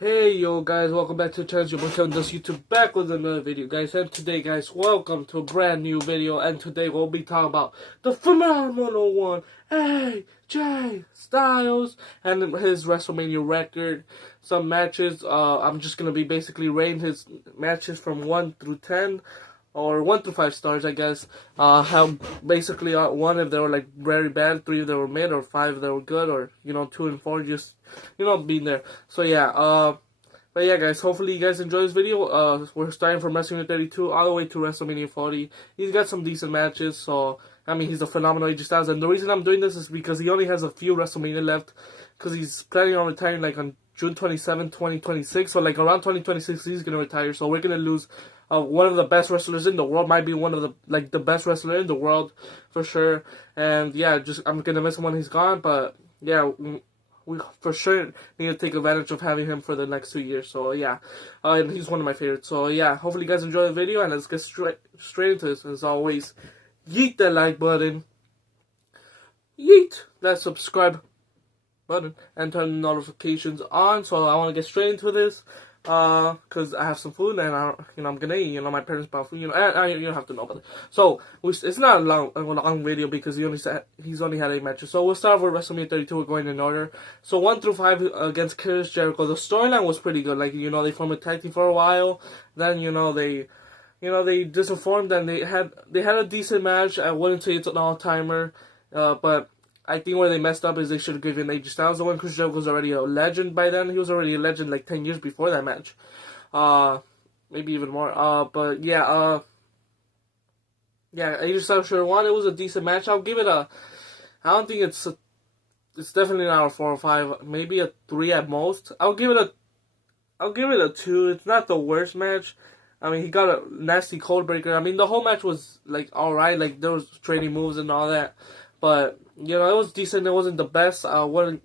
Hey yo guys, welcome back to the channel. Your boy Kevin does YouTube back with another video, guys. And today, guys, welcome to a brand new video. And today we'll be talking about the phenomenal one, AJ Styles, and his WrestleMania record. Some matches. I'm just gonna be basically rating his matches from 1 through 10. Or 1 through 5 stars, I guess. How basically 1 if they were like very bad, 3 if they were mid, or 5 if they were good, or 2 and 4 just being there. So yeah, but yeah, guys. Hopefully you guys enjoy this video. We're starting from WrestleMania 32 all the way to WrestleMania 40. He's got some decent matches, so I mean he's a phenomenal AJ Styles. And the reason I'm doing this is because he only has a few WrestleMania left, because he's planning on retiring like on June 27, 2026. So like around 2026 he's gonna retire. So we're gonna lose one of the best wrestlers in the world. Might be one of the best wrestler in the world for sure. And yeah, I'm gonna miss him when he's gone. But yeah, we for sure need to take advantage of having him for the next 2 years. So yeah, and he's one of my favorites. So yeah, hopefully you guys enjoy the video, and let's get straight into this. As always, yeet that like button, yeet that subscribe button, and turn the notifications on. So I want to get straight into this. Cause I have some food and I'm gonna eat. My parents bought food. You don't have to know about it. So it's not a long video because he's only had 8 matches. So we'll start with WrestleMania 32. We're going in order. So 1 through 5 against Chris Jericho. The storyline was pretty good. Like they formed a tag team for a while. Then they disinformed and they had a decent match. I wouldn't say it's an all timer, but I think where they messed up is they should have given AJ Styles the one. Chris Jericho was already a legend by then. He was already a legend like 10 years before that match. Maybe even more. But yeah, AJ Styles should have won. It was a decent match. I'll give it I don't think it's definitely not a 4 or 5. Maybe a 3 at most. I'll give it a 2. It's not the worst match. I mean, he got a nasty cold breaker. I mean, the whole match was like alright. Like there was trading moves and all that. But it was decent. It wasn't the best. I wouldn't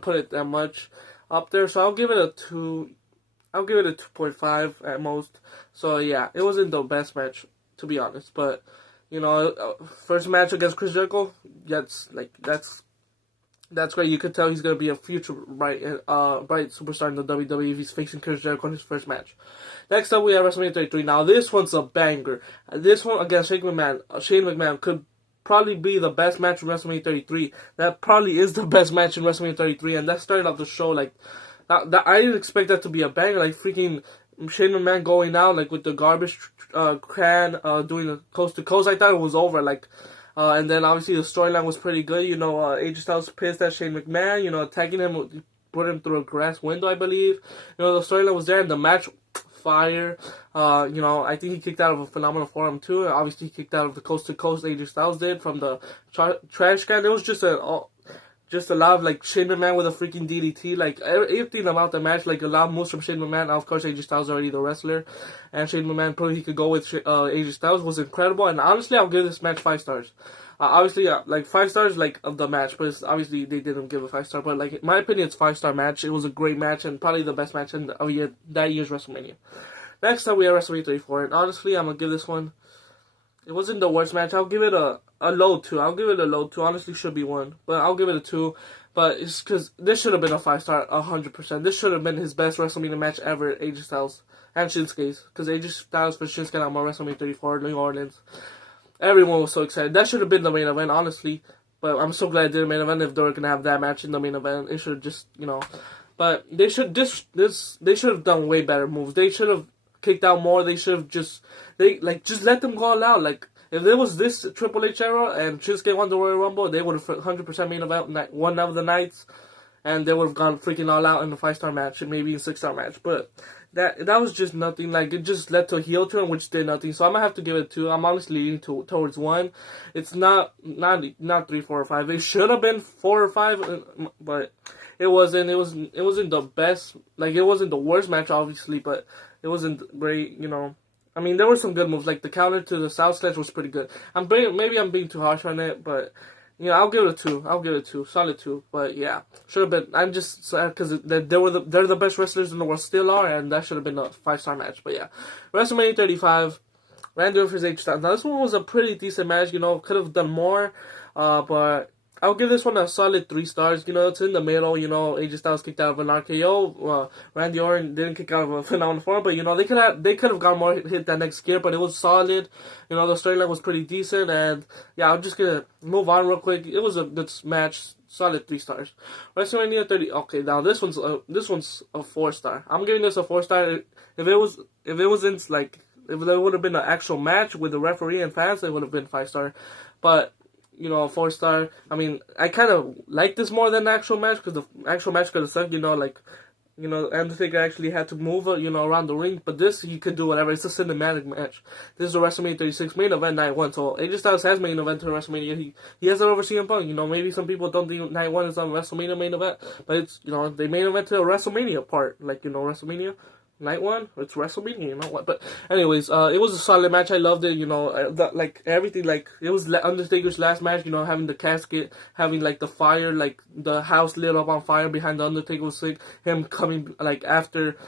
put it that much up there. So I'll give it a 2. I'll give it a 2.5 at most. So yeah, it wasn't the best match, to be honest. But first match against Chris Jericho, that's great. You could tell he's gonna be a future bright superstar in the WWE if he's facing Chris Jericho in his first match. Next up, we have WrestleMania 33. Now this one's a banger. This one against Shane McMahon could probably be the best match in WrestleMania 33. That probably is the best match in WrestleMania 33, and that started off the show like that. I didn't expect that to be a banger. Like freaking Shane McMahon going out like with the garbage can, doing the coast to coast. I thought it was over. And then obviously the storyline was pretty good. AJ Styles pissed at Shane McMahon. Attacking him, put him through a glass window, I believe. The storyline was there, and the match. Fire. I think he kicked out of a phenomenal forum too. Obviously, he kicked out of the coast to coast. AJ Styles did from the trash can. It was just a lot of like Shane McMahon with a freaking DDT. Like everything about the match, like a lot of moves from Shane McMahon. Of course, AJ Styles already the wrestler, and Shane McMahon proved he could go with AJ Styles was incredible. And honestly, I'll give this match 5 stars. Obviously, like 5 stars like of the match, but obviously they didn't give a 5-star. But like in my opinion, it's 5-star match. It was a great match and probably the best match in that year's WrestleMania. Next up, we have WrestleMania 34, and honestly, I'm gonna give this one. It wasn't the worst match. I'll give it a low 2. I'll give it a low 2. Honestly, should be 1, but I'll give it a 2. But it's because this should have been a 5-star, 100%. This should have been his best WrestleMania match ever. AJ Styles and Shinsuke's, because AJ Styles for Shinsuke on WrestleMania 34, New Orleans. Everyone was so excited. That should have been the main event, honestly. But I'm so glad it didn't main event. If they were gonna have that match in the main event, it should have just But they should they should have done way better moves. They should have kicked out more. They should have just let them go all out. Like if there was this Triple H era and Shinsuke won the Royal Rumble, they would have 100% main event one of the nights, and they would have gone freaking all out in the 5-star match and maybe a 6-star match. But that was just nothing. Like it just led to a heel turn, which did nothing. So I'm gonna have to give it 2. I'm honestly leaning towards 1. It's not 3, 4, or 5. It should have been 4 or 5, but it wasn't. It wasn't the best. Like it wasn't the worst match, obviously, but it wasn't great. I mean, there were some good moves. Like the counter to the South Sledge was pretty good. Maybe I'm being too harsh on it, but. I'll give it a 2. I'll give it a 2, solid 2. But yeah, should have been. I'm just sad because they're the best wrestlers in the world, still are, and that should have been a 5-star match. But yeah, WrestleMania 35, Randy Orton vs. AJ Styles. Now this one was a pretty decent match. Could have done more, but I'll give this one a solid 3 stars. You know, it's in the middle. You know, AJ Styles kicked out of an RKO. Randy Orton didn't kick out of a phenomenal form, but you know they could have got more hit that next year, but it was solid. You know, the storyline was pretty decent, and yeah, I'm just gonna move on real quick. It was a good match, solid 3 stars. WrestleMania 30. Okay, now this one's a 4 star. I'm giving this a 4 star. If it wasn't like if there would have been an actual match with the referee and fans, it would have been 5 star. But you know, 4 star. I mean, I kind of like this more than the actual match because the actual match could have sucked. You know, like, you know, Undertaker actually had to move, you know, around the ring. But this, he could do whatever. It's a cinematic match. This is a WrestleMania 36 main event night 1. So AJ Styles has main event to WrestleMania. He has it over CM Punk. You know, maybe some people don't think night 1 is on WrestleMania main event, but it's, you know, they main event to a WrestleMania part, like, you know, WrestleMania. Night 1, it's WrestleMania, you know what? But anyways, it was a solid match. I loved it. You know, like everything. Like it was Undertaker's last match. You know, having the casket, having like the fire, like the house lit up on fire behind the Undertaker was sick. Him coming like after,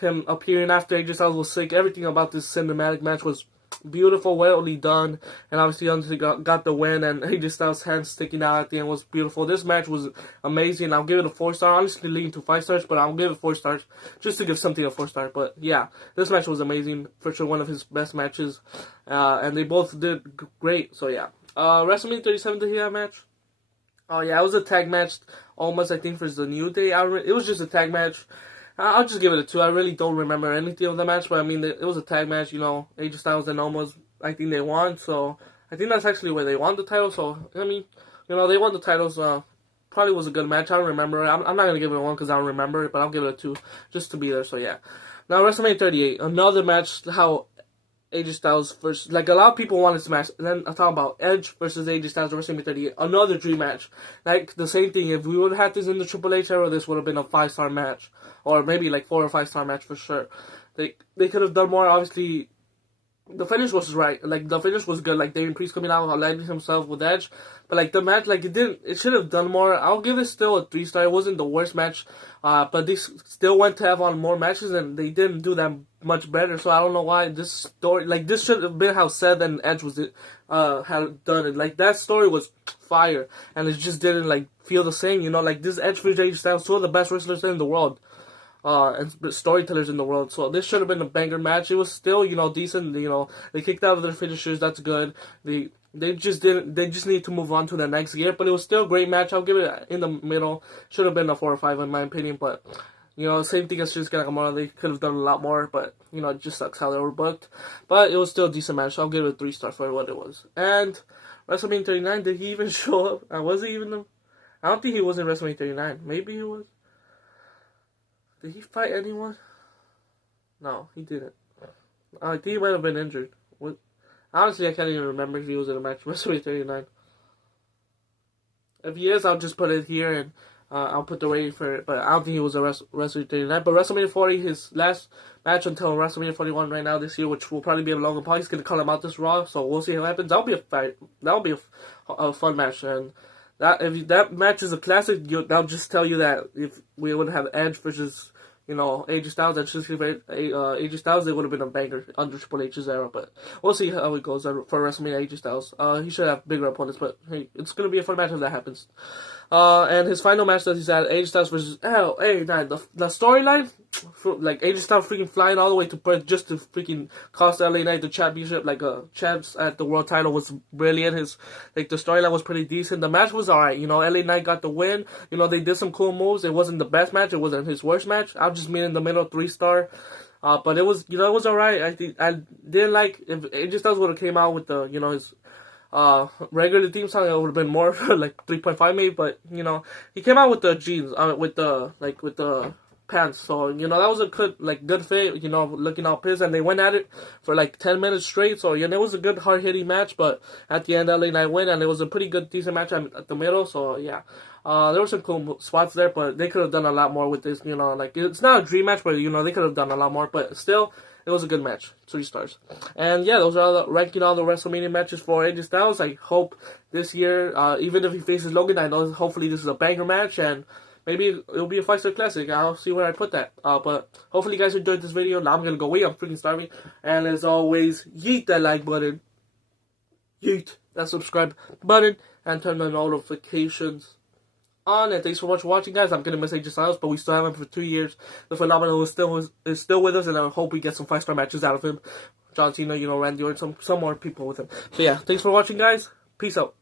him appearing after AJ Styles was sick. Everything about this cinematic match was beautiful, well done, and obviously Undertaker got the win, and AJ Styles' hand sticking out at the end was beautiful. This match was amazing. I'll give it a 4 star. Honestly, leaning to 5 stars, but I'll give it 4 stars just to give something a 4 star. But yeah, this match was amazing, for sure, one of his best matches, and they both did great. So yeah, WrestleMania 37, did you hear that match? Oh yeah, it was a tag match, almost I think for the New Day. It was just a tag match. I'll just give it a 2. I really don't remember anything of the match, but I mean, it was a tag match, you know, AJ Styles and Omos, I think they won, so I think that's actually where they won the title, so, I mean, you know, they won the titles, probably was a good match. I don't remember it. I'm not going to give it a 1 because I don't remember it, but I'll give it a 2 just to be there, so yeah. Now, WrestleMania 38, another match, how AJ Styles versus, like, a lot of people wanted to match, and then I'm talking about Edge versus AJ Styles at WrestleMania 38, another dream match. Like, the same thing, if we would have had this in the Triple H era, this would have been a 5-star match, or maybe, like, 4 or 5-star match for sure. They could have done more, obviously. The finish was right, like, the finish was good, like, Damian Priest coming out, aligning himself with Edge, but, like, the match, like, it should have done more. I'll give it still a 3-star. It wasn't the worst match, but they still went to have on more matches, and they didn't do that much better, so I don't know why this story, like, this should have been how Seth and Edge was, had done it. Like, that story was fire, and it just didn't, like, feel the same, you know, like, this Edge versus AJ Styles, two of the best wrestlers in the world. And storytellers in the world. So this should have been a banger match. It was still, you know, decent. You know, they kicked out of their finishers. That's good. They just didn't. They just need to move on to the next year. But it was still a great match. I'll give it in the middle. Should have been a 4 or 5 in my opinion. But you know, same thing as Shinsuke Nakamura. They could have done a lot more. But you know, it just sucks how they were booked. But it was still a decent match. So I'll give it a 3 star for what it was. And WrestleMania 39. Did he even show up? Was he even? I don't think he was in WrestleMania 39. Maybe he was. Did he fight anyone? No, he didn't. I think he might have been injured. Honestly, I can't even remember if he was in a match for WrestleMania 39. If he is, I'll just put it here and I'll put the rating for it. But I don't think he was a WrestleMania 39. But WrestleMania 40, his last match until WrestleMania 41 right now this year, which will probably be a Logan Paul. He's going to call him out this Raw, so we'll see what happens. That'll be a fight. That'll be a fun match. And if that match is a classic, that'll just tell you that if we would have Edge versus, you know, AJ Styles and AJ Styles, they would have been a banger under Triple H's era. But we'll see how it goes for WrestleMania AJ Styles. He should have bigger opponents, but hey, it's going to be a fun match if that happens. And his final match that he's at, AJ Styles versus LA9. The storyline, like AJ Styles freaking flying all the way to Perth just to freaking cost LA9 the championship, like champs at the world title, was brilliant. The storyline was pretty decent. The match was alright. You know, LA9 got the win. You know, they did some cool moves. It wasn't the best match. It wasn't his worst match. I'll just meet in the middle, 3 star. But it was, you know, it was alright. I think I didn't like if AJ Styles would have came out with the, you know, his regular theme song, it would have been more like 3.5 maybe, but you know, he came out with the jeans, with the pants, so you know, that was a good fit, you know, looking all pissed, and they went at it for like 10 minutes straight, so you know, it was a good hard-hitting match, but at the end, LA9 win, and it was a pretty good, decent match at the middle, so yeah. There were some cool spots there, but they could have done a lot more with this, you know, like, it's not a dream match, but you know, they could have done a lot more, but still, it was a good match. 3 stars. And yeah, those are ranking all the WrestleMania matches for AJ Styles. I hope this year, even if he faces Logan, I know hopefully this is a banger match, and maybe it'll be a 5-star classic. I'll see where I put that. But hopefully you guys enjoyed this video. Now I'm gonna go away. I'm freaking starving. And as always, yeet that like button. hit that subscribe button and turn the notifications on. And thanks for watching, guys. I'm gonna miss AJ Styles, but we still have him for 2 years. The Phenomenal is still with us, and I hope we get some 5-star matches out of him. John Cena, Randy Orton, some more people with him. So yeah, thanks for watching, guys. Peace out.